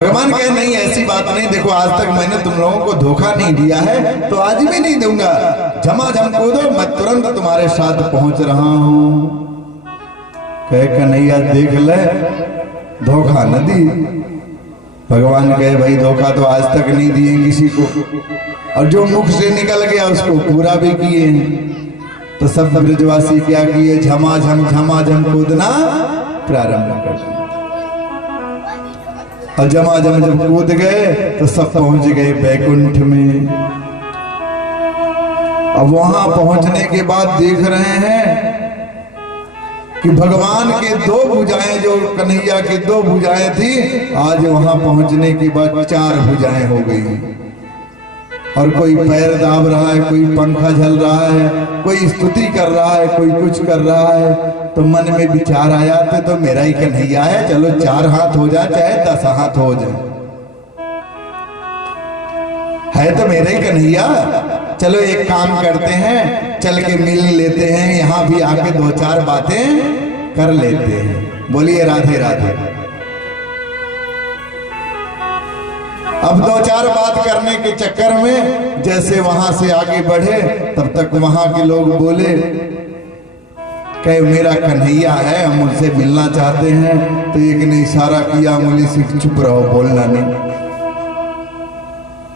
भगवान कहे नहीं ऐसी बात नहीं, देखो आज तक मैंने तुम लोगों को धोखा नहीं दिया है तो आज भी नहीं दूंगा। झमाझम कूदो, मैं तुरंत तुम्हारे साथ पहुंच रहा हूं। कहे कन्हैया देख ले धोखा न दी। भगवान कहे भाई धोखा तो आज तक नहीं दिए किसी को, और जो मुख से निकल गया उसको पूरा भी किए। तो सब ब्रजवासी क्या किए, झमाझम कूदना प्रारंभ कर दिया। और झमाझम जब कूद गए तो सब पहुंच गए बैकुंठ में। अब वहां पहुंचने के बाद देख रहे हैं कि भगवान के दो भुजाएं, जो कन्हैया की दो भुजाएं थी, आज वहां पहुंचने के बाद 4 भुजाएं हो गई। और कोई पैर दाब रहा है, कोई पंखा झल रहा है, कोई स्तुति कर रहा है, कोई कुछ कर रहा है। तो मन में विचार आया तो मेरा ही कन्हैया है, चलो 4 हाथ हो जाए चाहे 10 हाथ हो जाए, है तो मेरा ही कन्हैया। चलो एक काम करते हैं, चल के मिल लेते हैं, यहाँ भी आके 2-4 बातें कर लेते हैं। बोलिए राधे राधे। अब 2-4 बात करने के चक्कर में जैसे वहां से आगे बढ़े, तब तक वहां के लोग बोले कहे मेरा कन्हैया है, हम उनसे मिलना चाहते हैं। तो एक ने इशारा किया उंगली से, चुप रहो बोलना नहीं।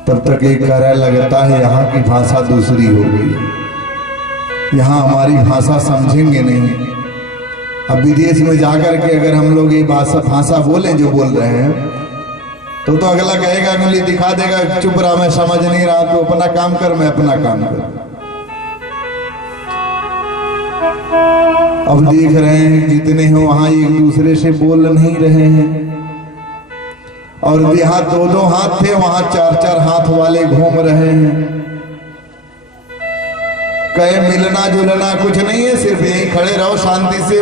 तब तक एक कह रहा लगता है यहाँ की भाषा दूसरी हो गई, यहाँ हमारी भाषा समझेंगे नहीं। अब विदेश में जाकर के अगर हम लोग ये भाषा बोले जो बोल रहे हैं तो अगला कहेगा, उंगली दिखा देगा, चुप रहा मैं समझ नहीं रहा, तो अपना काम कर मैं अपना काम कर। अब देख रहे हैं जितने हैं वहां एक दूसरे से बोल नहीं रहे हैं। और यहाँ 2-2 हाथ थे, वहां 4-4 हाथ वाले घूम रहे हैं। कहे मिलना जुलना कुछ नहीं है, सिर्फ यही खड़े रहो शांति से,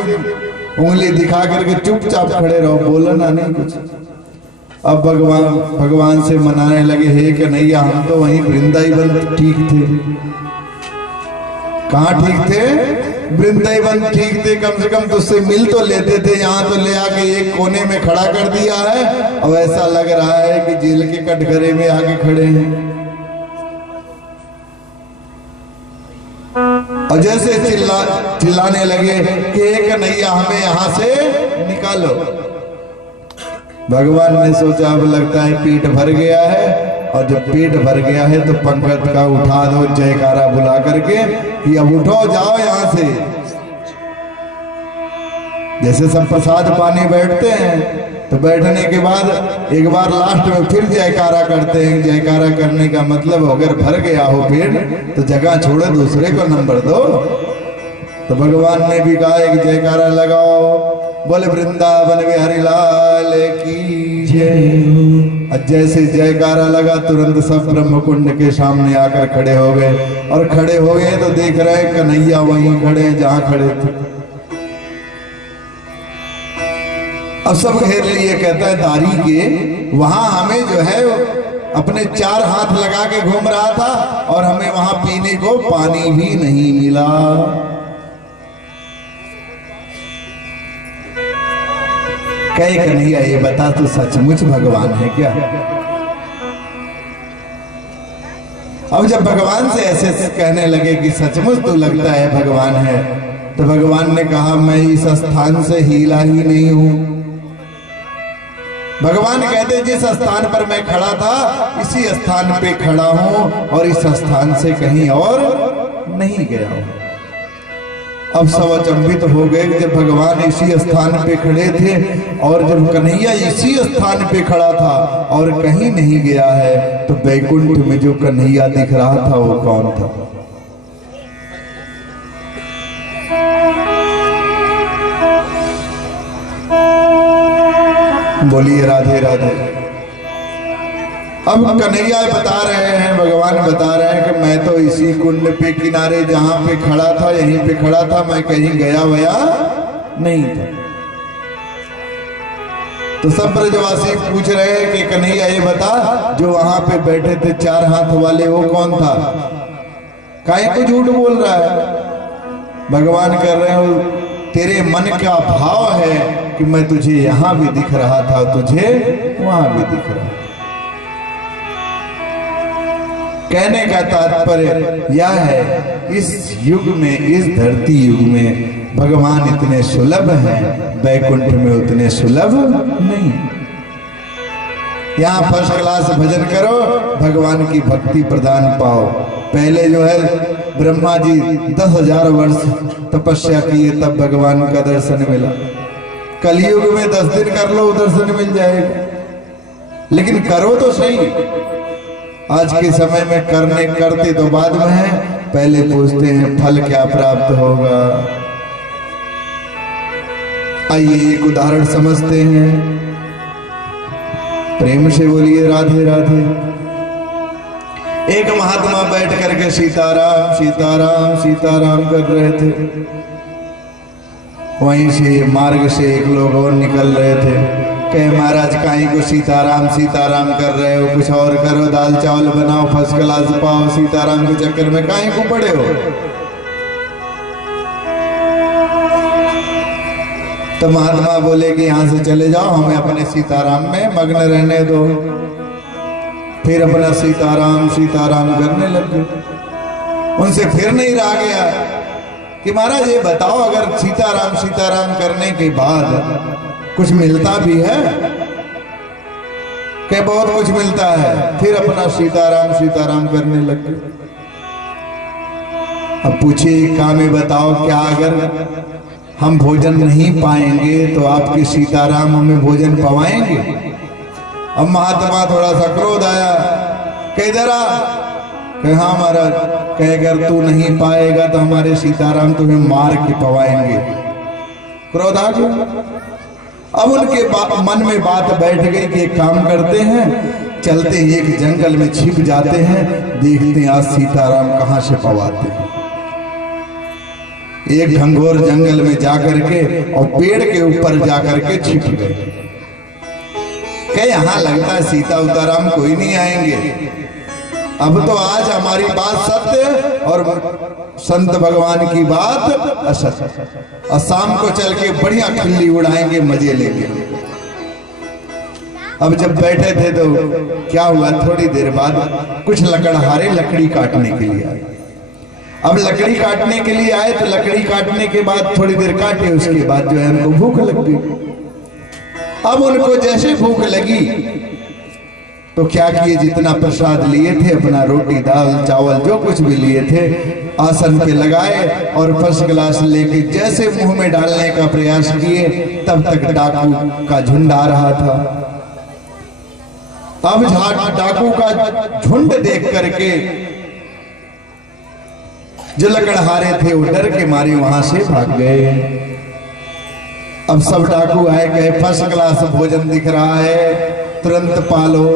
उंगली दिखा करके चुपचाप खड़े रहो, बोलना नहीं कुछ। अब भगवान से मनाने लगे, हे कन्हैया हम तो वहीं वृंदावन ठीक थे। कहाँ ठीक थे? वृंदावन ठीक थे, कम से कम तुझसे मिल तो लेते थे। यहाँ तो ले आके एक कोने में खड़ा कर दिया है, और ऐसा लग रहा है कि जेल के कटघरे में आके खड़े हैं। और जैसे चिल्लाने लगे कि हे कन्हैया हमें यहाँ से निकालो। भगवान ने सोचा अब लगता है पेट भर गया है, और जब पेट भर गया है तो पंकज का उठा दो जयकारा बुला करके कि अब उठो जाओ यहाँ से। जैसे सब प्रसाद पानी बैठते हैं तो बैठने के बाद एक बार लास्ट में फिर जयकारा करते हैं। जयकारा करने का मतलब अगर भर गया हो पेट तो जगह छोड़ो, दूसरे को नंबर दो। तो भगवान ने भी कहा एक जयकारा लगाओ, बोले वृंदावन बिहारी लाल की जय। जैसे जयकारा लगा तुरंत सब ब्रह्मकुंड के सामने आकर खड़े हो गए। और खड़े हो गए तो देख रहे कन्हैया वहीं खड़े जहां खड़े थे। अब सब घेर लिए, कहता है दारी के वहां हमें जो है अपने 4 हाथ लगा के घूम रहा था, और हमें वहां पीने को पानी भी नहीं मिला। कहे कन्हैया ये बता तू सचमुच भगवान है क्या? अब जब भगवान से ऐसे कहने लगे कि सचमुच तू लगता है भगवान है, तो भगवान ने कहा मैं इस स्थान से हिला ही नहीं हूं। भगवान कहते जिस स्थान पर मैं खड़ा था इसी स्थान पे खड़ा हूं, और इस स्थान से कहीं और नहीं गया हूं। अब सब अचंभित हो गए जब भगवान इसी स्थान पे खड़े थे, और जब कन्हैया इसी स्थान पे खड़ा था और कहीं नहीं गया है, तो बैकुंठ में जो कन्हैया दिख रहा था वो कौन था? बोलिए राधे राधे। अब कन्हैया बता रहे हैं, भगवान बता रहे हैं कि मैं तो इसी कुंड पे किनारे जहां पे खड़ा था यहीं पे खड़ा था, मैं कहीं गया वया नहीं था। तो सब ब्रजवासी पूछ रहे हैं कि कन्हैया ये बता जो वहां पे बैठे थे 4 हाथ वाले वो कौन था? काहे को झूठ बोल रहा है? भगवान कर रहे हो तेरे मन का भाव है कि मैं तुझे यहां भी दिख रहा था, तुझे वहां भी दिख रहा। कहने का तात्पर्य यह है, इस युग में, इस धरती युग में भगवान इतने सुलभ हैं, वैकुंठ में उतने सुलभ नहीं। यहाँ फर्स्ट क्लास भजन करो, भगवान की भक्ति प्रदान पाओ। पहले जो है ब्रह्मा जी 10,000 वर्ष तपस्या किए तब भगवान का दर्शन मिला। कलयुग में 10 दिन कर लो दर्शन मिल जाएगा, लेकिन करो तो सही। आज के समय में करते तो बाद में है, पहले पूछते हैं फल क्या प्राप्त होगा। आइए एक उदाहरण समझते हैं, प्रेम से बोलिए राधे राधे। एक महात्मा बैठ करके सीताराम सीताराम सीताराम कर रहे थे। वहीं से मार्ग से एक लोग और निकल रहे थे, कहे महाराज काहे को सीताराम सीताराम कर रहे हो, कुछ और करो, दाल चावल बनाओ, फर्स्ट क्लास पाओ, सीताराम के चक्कर में काहे को पड़े हो। तो महात्मा बोले कि यहां से चले जाओ, हमें अपने सीताराम में मग्न रहने दो। फिर अपना सीताराम सीताराम करने लगे। उनसे फिर नहीं रहा गया कि महाराज ये बताओ, अगर सीताराम सीताराम करने के बाद कुछ मिलता भी है? कि बहुत कुछ मिलता है। फिर अपना सीताराम सीताराम करने लगे। अब पूछे काम में बताओ, क्या अगर हम भोजन नहीं पाएंगे तो आपके सीताराम हमें भोजन पवाएंगे? अब महात्मा थोड़ा सा क्रोध आया, कह जरा, कहे हाँ महाराज, कहे अगर तू नहीं पाएगा तो हमारे सीताराम तुम्हें मार के पवाएंगे। क्रोध आ गया। अब उनके मन में बात बैठ गई कि एक काम करते हैं, चलते ही एक जंगल में छिप जाते हैं, देखते हैं आज सीताराम कहां से पवाते हैं। एक घंघोर जंगल में जाकर के और पेड़ के ऊपर जाकर के छिप गए। क्या यहाँ लगता है सीता उताराम कोई नहीं आएंगे? अब तो आज हमारी बात सत्य और संत भगवान की बात असत्य, और शाम को चल के बढ़िया खिल्ली उड़ाएंगे, मजे लेंगे। अब जब बैठे थे तो क्या हुआ, थोड़ी देर बाद कुछ लकड़हारे लकड़ी काटने के लिए आए। अब लकड़ी काटने के लिए आए तो लकड़ी काटने के बाद थोड़ी देर काटे, उसके बाद जो है उनको भूख लग गई। अब उनको जैसे भूख लगी तो क्या किए, जितना प्रसाद लिए थे, अपना रोटी दाल चावल जो कुछ भी लिए थे, आसन पे लगाए और फर्स्ट क्लास लेके जैसे मुंह में डालने का प्रयास किए, तब तक डाकू का झुंड आ रहा था। अब डाकू का झुंड देख करके जो लकड़हारे थे वो डर के मारे वहां से भाग गए। अब सब डाकू आए, गए फर्स्ट क्लास भोजन दिख रहा है, तुरंत पालो।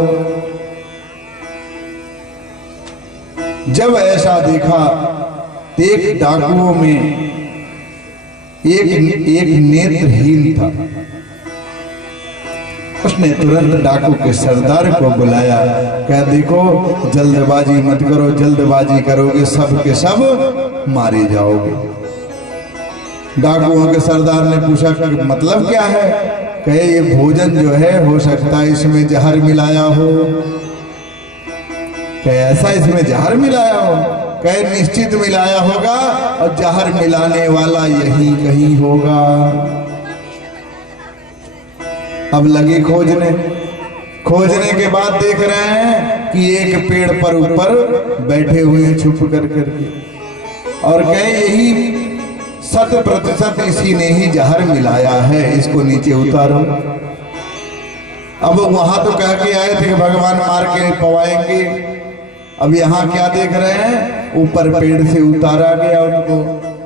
जब ऐसा देखा तो एक डाकुओं में एक नेत्रहीन था। उसने तुरंत डाकू के सरदार को बुलाया, कहा देखो जल्दबाजी मत करो, जल्दबाजी करोगे सब के सब मारे जाओगे। डाकुओं के सरदार ने पूछा कि मतलब क्या है? कहे ये भोजन जो है हो सकता है इसमें जहर मिलाया हो। कहे ऐसा इसमें जहर मिलाया हो? कहे निश्चित मिलाया होगा, और जहर मिलाने वाला यही कहीं होगा। अब लगे खोजने के बाद देख रहे हैं कि एक पेड़ पर ऊपर बैठे हुए हैं छुप कर करके, और कहे यही 100% इसी ने ही जहर मिलाया है, इसको नीचे उतारो। अब वहां तो कह के आए थे कि भगवान मार के पवाएंगे, अब यहाँ क्या देख रहे हैं, ऊपर पेड़ से उतारा गया उनको।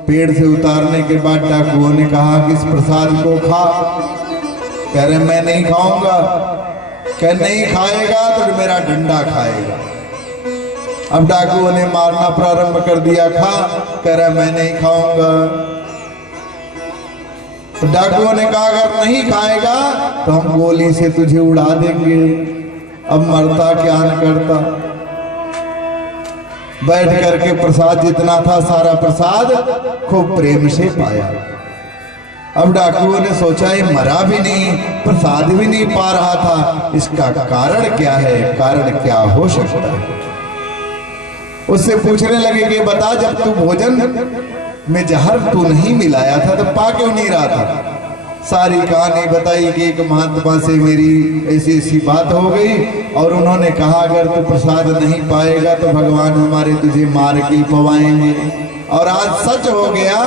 पेड़ से उतारने के बाद डाकुओं ने कहा कि इस प्रसाद को खा। कह रहे मैं नहीं खाऊंगा। कह नहीं खाएगा तो मेरा डंडा खाएगा। अब डाकुओं ने मारना प्रारंभ कर दिया, खा। कह रहा मैं नहीं खाऊंगा। तो डाकुओं ने कहा अगर नहीं खाएगा तो हम गोली से तुझे उड़ा देंगे। अब मरता क्या न करता। बैठ करके प्रसाद जितना था सारा प्रसाद खूब प्रेम से पाया। अब डाकुओं ने सोचा ये मरा भी नहीं, प्रसाद भी नहीं पा रहा था, इसका कारण क्या है, कारण क्या हो सकता है। उससे पूछने लगे कि बता, जब तू भोजन में जहर तू नहीं मिलाया था तो पा क्यों नहीं रहा था। सारी कहानी बताई कि एक महात्मा से मेरी ऐसी ऐसी बात हो गई और उन्होंने कहा अगर तू प्रसाद नहीं पाएगा तो भगवान हमारे तुझे मार के पवाएंगे, और आज सच हो गया।